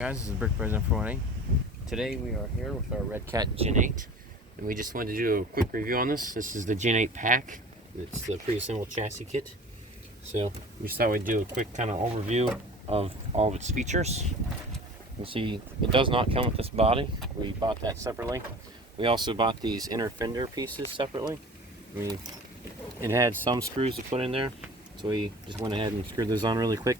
Guys, this is Brick President 418. Today we are here with our Redcat Gen 8, and we just wanted to do a quick review on this. This is the Gen 8 pack. It's the pre-assembled chassis kit. So we just thought we'd do a quick kind of overview of all of its features. You see, it does not come with this body. We bought that separately. We also bought these inner fender pieces separately. It had some screws to put in there, so we just went ahead and screwed those on really quick.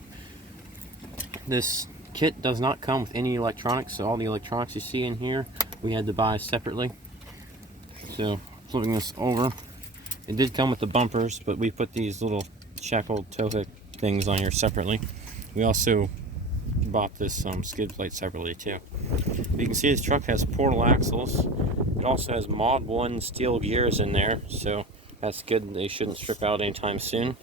This kit does not come with any electronics, so all the electronics you see in here we had to buy separately. So flipping this over, it did come with the bumpers, but we put these little shackled tow hook things on here separately. We also bought this skid plate separately too. You can see this truck has portal axles. It also has Mod 1 steel gears in there, so that's good. They shouldn't strip out anytime soon.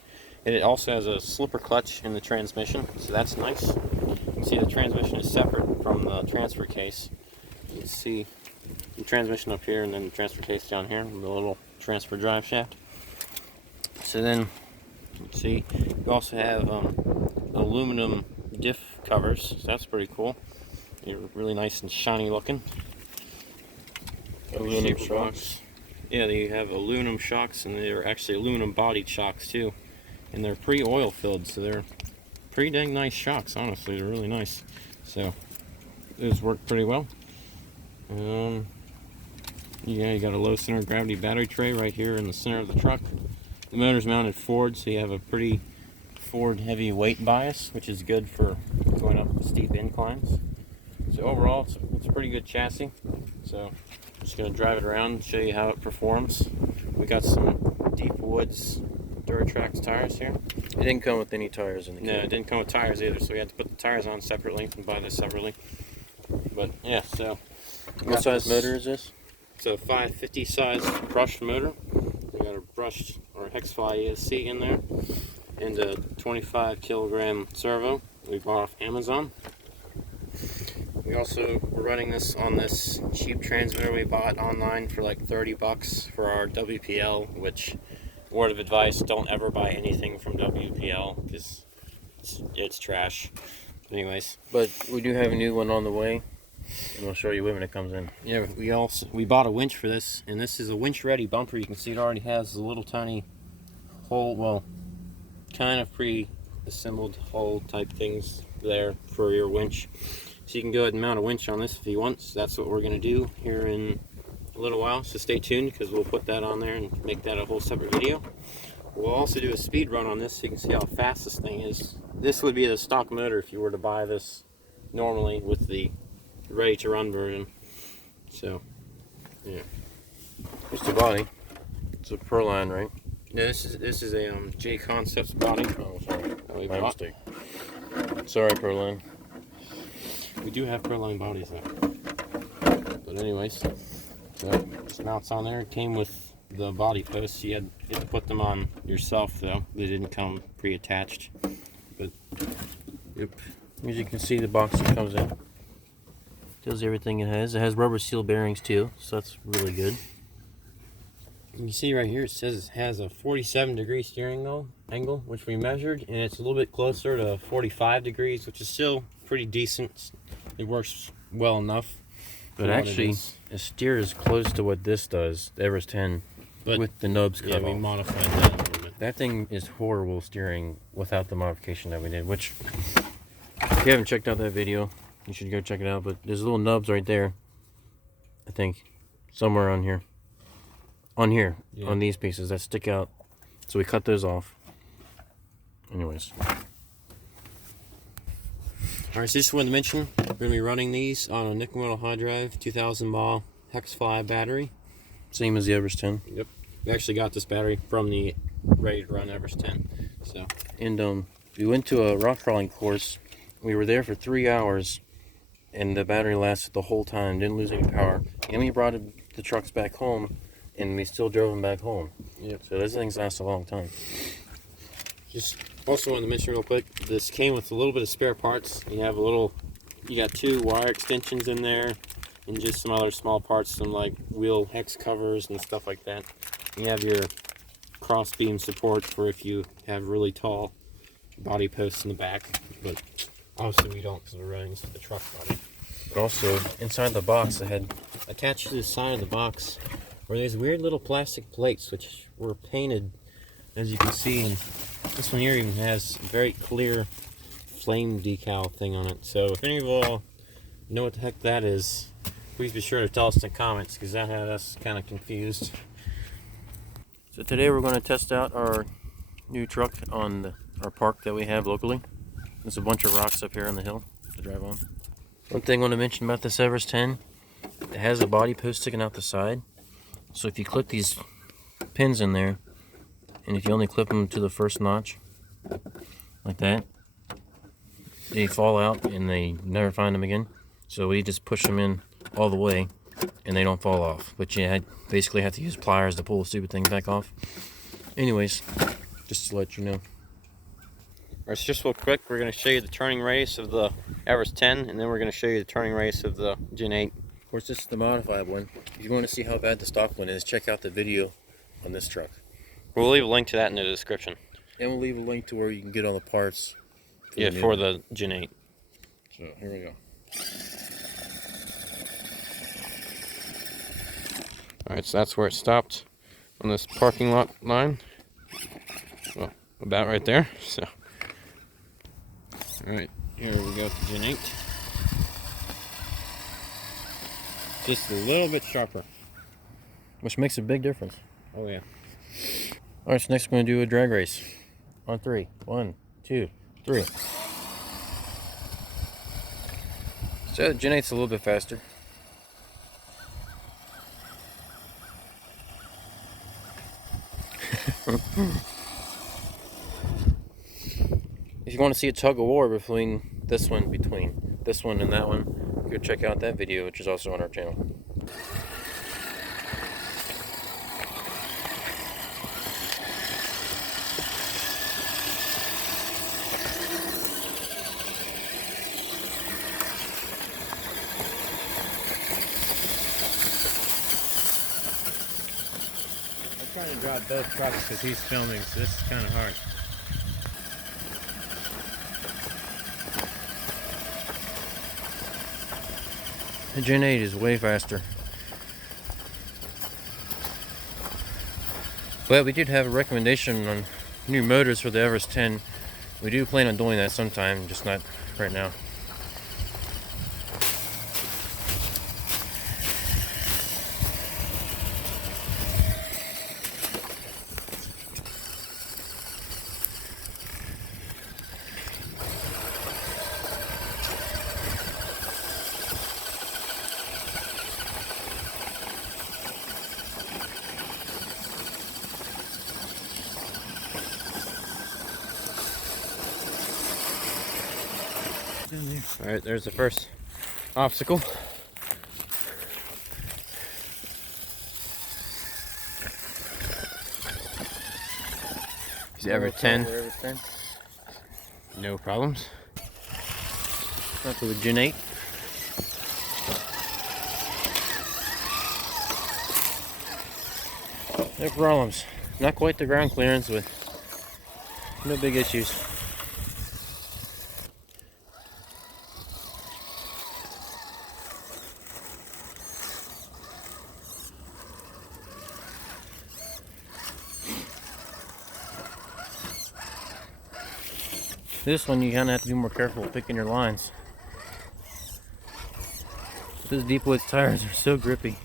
It also has a slipper clutch in the transmission, so that's nice. You can see the transmission is separate from the transfer case. You can see the transmission up here and then the transfer case down here, the little transfer drive shaft. So then, let's see, you also have aluminum diff covers, so that's pretty cool. They're really nice and shiny looking. Aluminum shocks. Yeah, they have aluminum shocks, and they're actually aluminum bodied shocks too. And they're pre-oil filled, so they're pretty dang nice shocks, honestly. They're really nice. So those work pretty well. Yeah, you got a low center of gravity battery tray right here in the center of the truck. The motor's mounted forward, so you have a pretty forward heavy weight bias, which is good for going up steep inclines. So overall, it's a pretty good chassis. So I'm just going to drive it around and show you how it performs. We got some Deep Woods Duratrax tires here. It didn't come with any tires in the kit. No, it didn't come with tires either, so we had to put the tires on separately and buy this separately. But yeah, so what size motor is this? It's a 550 size brushed motor. We got a brushed or Hexfly ESC in there, and a 25 kilogram servo we bought off Amazon. We also were running this on this cheap transmitter we bought online for like 30 bucks for our WPL, which, word of advice, don't ever buy anything from WPL because it's trash. Anyways, but we do have a new one on the way, and we'll show you when it comes in. Yeah, we bought a winch for this, and this is a winch ready bumper. You can see it already has a little tiny hole, well, kind of pre-assembled hole type things there for your winch. So you can go ahead and mount a winch on this if you want. So that's what we're going to do here in a little while, so stay tuned because we'll put that on there and make that a whole separate video. We'll also do a speed run on this so you can see how fast this thing is. This would be the stock motor if you were to buy this normally with the ready to run version. So yeah, Here's the body. It's a Proline, right? yeah, this is a J Concepts body. Oh, sorry, My mistake. Sorry, Proline. We do have Proline bodies though. But anyways, so just mounts on there. It came with the body posts. You had to put them on yourself though. They didn't come pre-attached. But yep. As you can see, the box that comes in does everything it has. It has rubber seal bearings too, so that's really good. You can see right here it says it has a 47-degree steering angle, which we measured, and it's a little bit closer to 45 degrees, which is still pretty decent. It works well enough. But actually, it steers close to what this does, the Everest 10, but with the nubs cut we off. modified that a little bit. That thing is horrible steering without the modification that we did, which, if you haven't checked out that video, you should go check it out. But there's little nubs right there, I think, somewhere on here. Yeah. On these pieces that stick out. So we cut those off. Anyways. Alright, so just wanted to mention, we're going to be running these on a nickel metal high drive 2000 mAh Hexfly battery. Same as the Everest 10. Yep. We actually got this battery from the ready to run Everest 10. So. And we went to a rock crawling course. We were there for 3 hours, and the battery lasted the whole time. Didn't lose any power. And we brought the trucks back home, and we still drove them back home. Yep. So those things last a long time. Just also wanted to mention real quick, this came with a little bit of spare parts. You got 2 wire extensions in there, and just some other small parts, some like wheel hex covers and stuff like that. You have your cross beam support for if you have really tall body posts in the back. But Obviously we don't because we're running into the truck body. But also, inside the box, I had Attached to the side of the box were these weird little plastic plates which were painted, as you can see, and this one here even has a very clear flame decal thing on it. So if any of you all know what the heck that is, please be sure to tell us in the comments, because that had us kind of confused. So today we're going to test out our new truck on our park that we have locally. There's a bunch of rocks up here on the hill to drive on. One thing I want to mention about this Everest 10, it has a body post sticking out the side. So if you clip these pins in there, and if you only clip them to the first notch, like that, they fall out and they never find them again. So we just push them in all the way and they don't fall off. But you basically have to use pliers to pull the stupid thing back off. Anyways, just to let you know. Alright, so just real quick, we're going to show you the turning radius of the Everest 10, and then we're going to show you the turning radius of the Gen 8. Of course, this is the modified one. If you want to see how bad the stock one is, check out the video on this truck. We'll leave a link to that in the description. And we'll leave a link to where you can get all the parts. For the Gen 8. So here we go. Alright, so that's where it stopped on this parking lot line. Well, about right there. So, alright, here we go with the Gen 8. Just a little bit sharper. Which makes a big difference. Oh yeah. Alright, so next we're going to do a drag race. On 3. 1, 2, 3. So the Gen 8's a little bit faster. If you want to see a tug of war between this one and that one, go check out that video, which is also on our channel. I'm trying to drop both trucks because he's filming, so this is kind of hard. The Gen 8 is way faster. But we did have a recommendation on new motors for the Everest 10. We do plan on doing that sometime, just not right now. Alright, there's the first obstacle. Is Everest 10. No problems. Up to the Gen 8. No problems. Not quite the ground clearance, but no big issues. This one you kind of have to be more careful picking your lines. Those deep width tires are so grippy.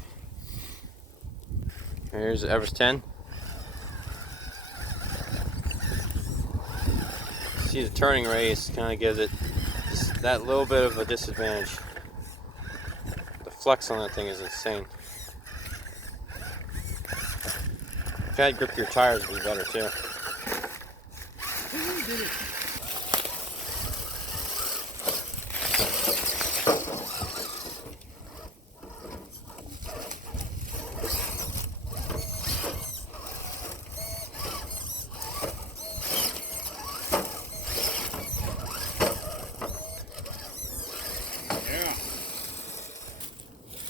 Here's the Everest 10. See, the turning radius kind of gives it just that little bit of a disadvantage. The flex on that thing is insane. If you had grip your tires, it would be better too.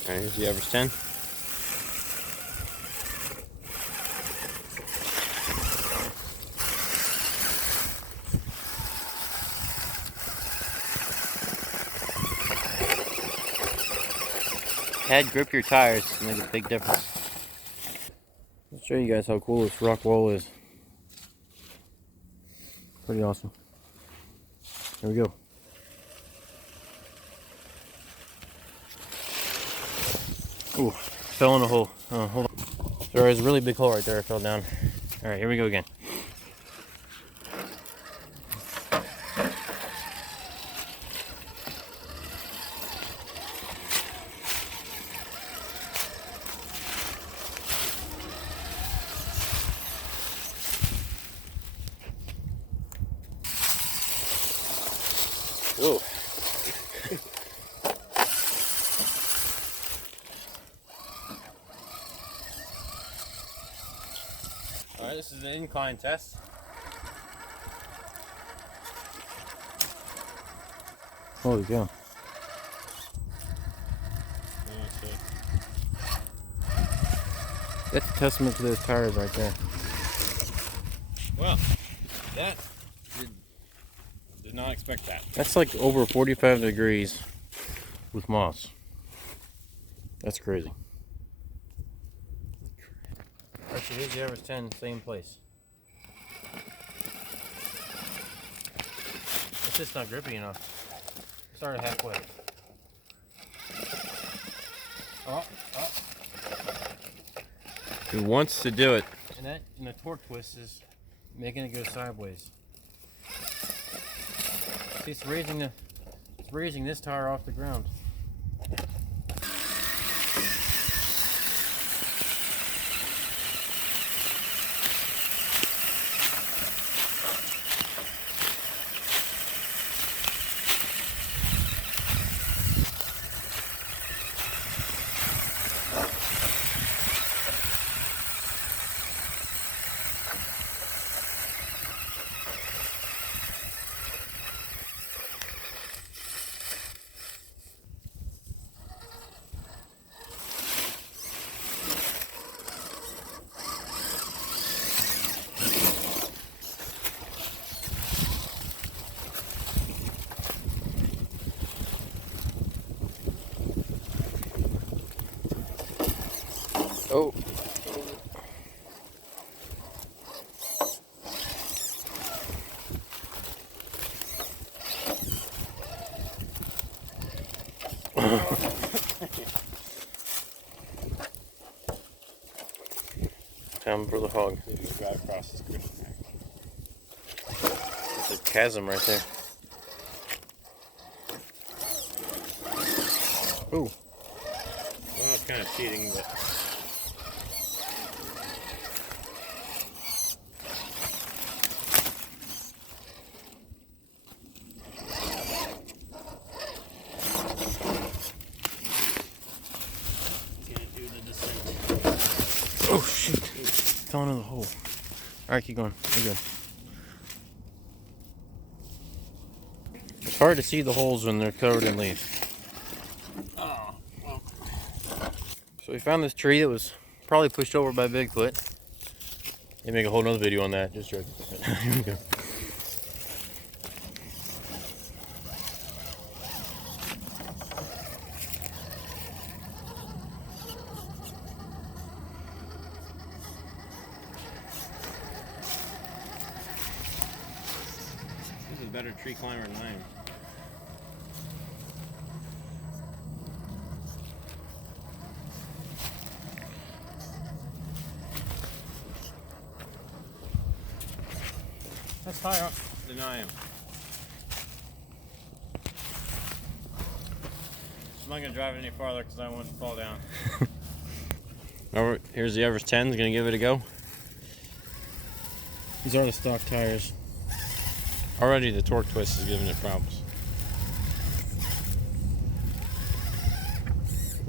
Alright, here's the Everest 10. Head, grip your tires. Make a big difference. I'll show you guys how cool this rock wall is. Pretty awesome. Here we go. Ooh, fell in a hole. Oh, hold on. There is a really big hole right there. I fell down. All right, here we go again. Oh. Alright, this is an incline test. Holy cow. That's a testament to those tires right there. Well, that did not expect that. That's like over 45 degrees with moss. That's crazy. Alright, so here's the average 10, same place. It's just not grippy enough. Started halfway. Oh. He wants to do it. And the torque twist is making it go sideways. See, it's raising this tire off the ground. Oh. Time for the hog. Drive across the screen. There's a chasm right there. Ooh. Well, it's kind of cheating, but. Oh shoot. Fell into the hole. Alright, keep going. You're good. It's hard to see the holes when they're covered in leaves. Oh, well. So we found this tree that was probably pushed over by Bigfoot. They make a whole nother video on that. Just joking. Here we go. This is a better tree climber than I am. That's higher up than I am. I'm not going to drive it any farther because I want to fall down. Alright, here's the Everest 10. Gonna give it a go. These are the stock tires. Already the torque twist is giving it problems.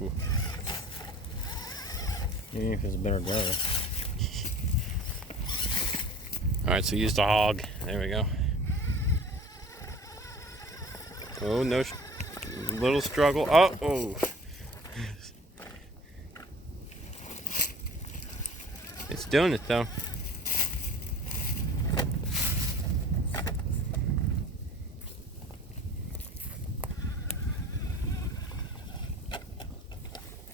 Ooh. Maybe if it's a better driver. Alright, so use the hog. There we go. Oh, no. Little struggle. Oh. It's doing it though.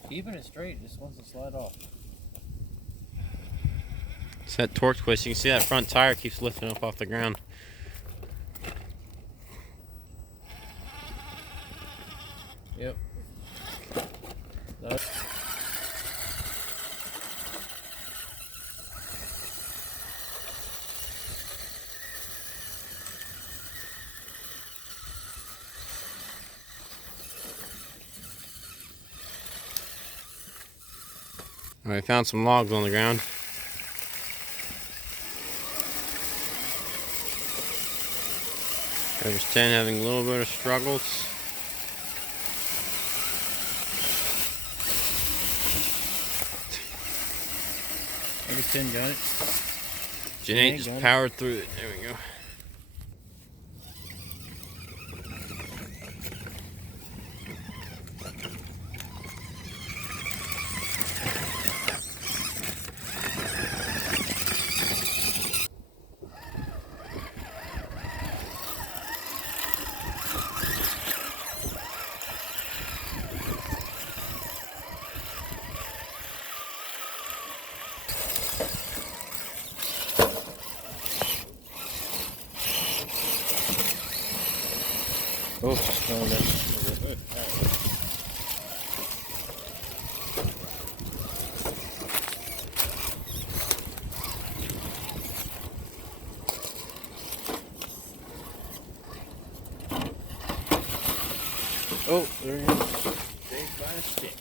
Keeping it straight, just wants to slide off. It's that torque twist. You can see that front tire keeps lifting up off the ground. Yep. I found some logs on the ground. Driver's 10 having a little bit of struggles. Driver's 10 got it. Gen 8 just powered through it. There we go. Oh, no, no. Oh, there he is. Saved by a stick.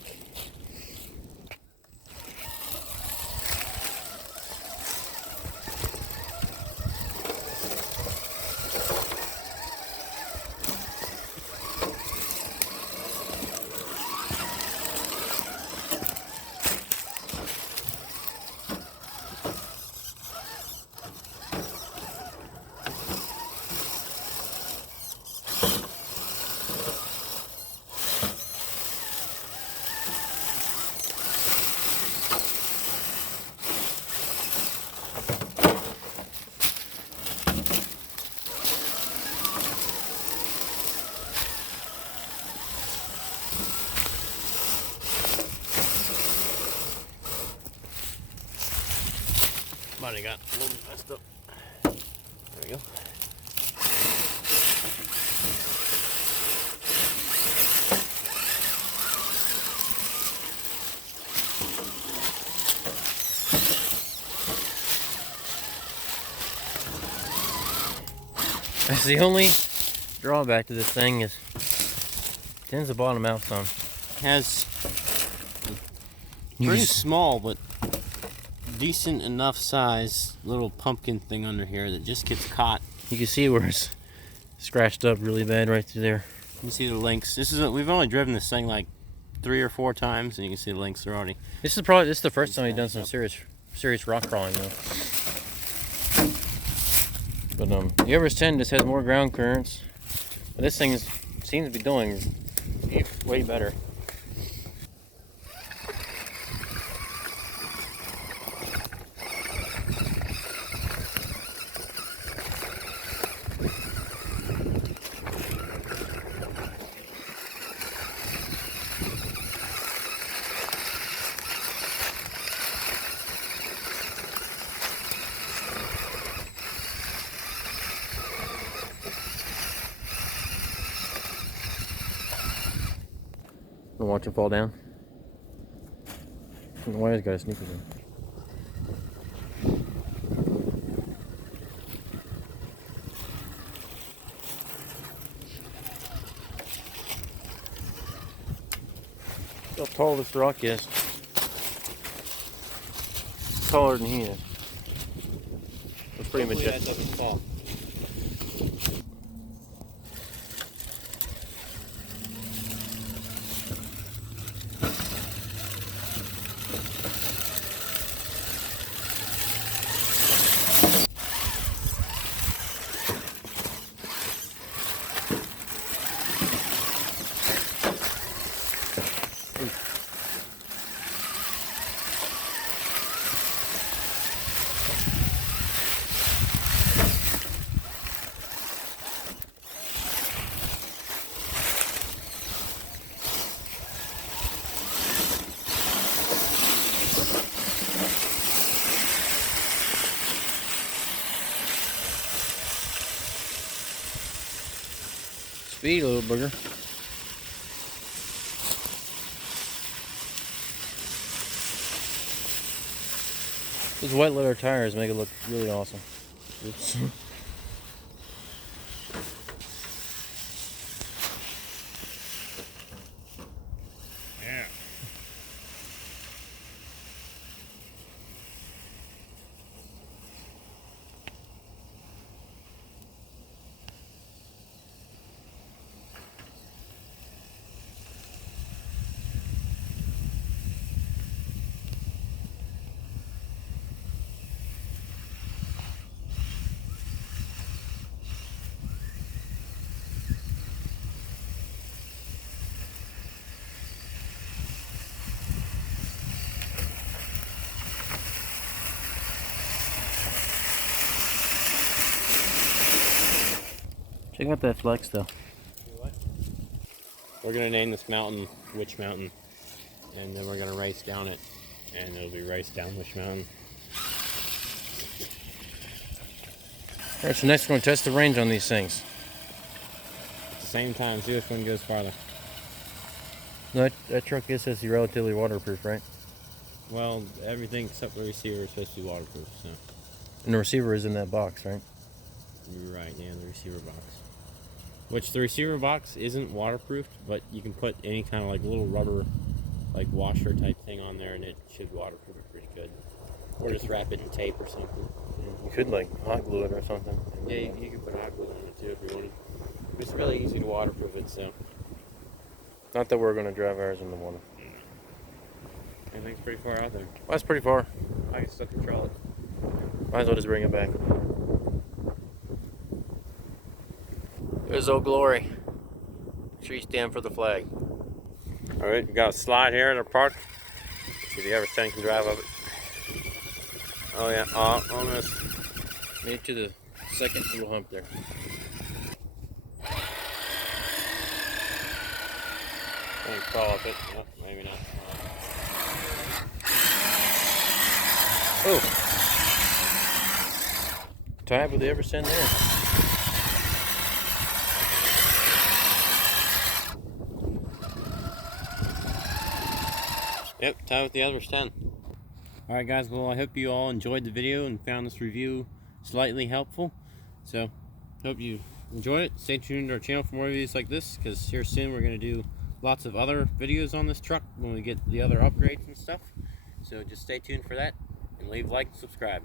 Body got a little bit messed up. There we go. That's the only drawback to this thing is it tends to bottom out some. Has pretty small but decent enough size little pumpkin thing under here that just gets caught. You can see where it's scratched up really bad right through there. You can see the links. This is we've only driven this thing like 3 or 4 times, and you can see the links are already. This is the first time we've done some serious rock crawling though. But the Everest 10 just has more ground clearance. But this thing seems to be doing way better. And watch it fall down. And the wire's got a sneaker in. Look how tall this rock is. Taller than he is. It's pretty much That doesn't fall. speed a little bigger. Those white leather tires make it look really awesome. Oops. Yeah. Check out that flex though. We're gonna name this mountain Witch Mountain, and then we're gonna race down it, and it'll be race down Witch Mountain. Alright, so next we're going to test the range on these things. At the same time, see which one goes farther. No, that truck is supposed to be relatively waterproof, right? Well, everything except the receiver is supposed to be waterproof, so. And the receiver is in that box, right? You're right, yeah, the receiver box. Which the receiver box isn't waterproof, but you can put any kind of like little rubber, like washer type thing on there, and it should waterproof it pretty good. Or just wrap it in tape or something. You could like hot glue it or something. Yeah, you can put hot glue on it too if you wanted. It's really easy to waterproof it, so. Not that we're going to drive ours in the water. I think it's pretty far out there. Well, that's pretty far. I can still control it. Might as well just bring it back. There's Old Glory. Make sure you stand for the flag. Alright, we got a slide here in the park. See if you ever can drive up it. Oh yeah, almost. Made it to the second little hump there. Can't crawl up it. No, maybe not. Oh! Tied with the ever send there. Yep, tied with the other 10. Alright guys, well I hope you all enjoyed the video and found this review slightly helpful. So, hope you enjoyed it. Stay tuned to our channel for more videos like this, because here soon we're going to do lots of other videos on this truck when we get the other upgrades and stuff. So just stay tuned for that, and leave a like and subscribe.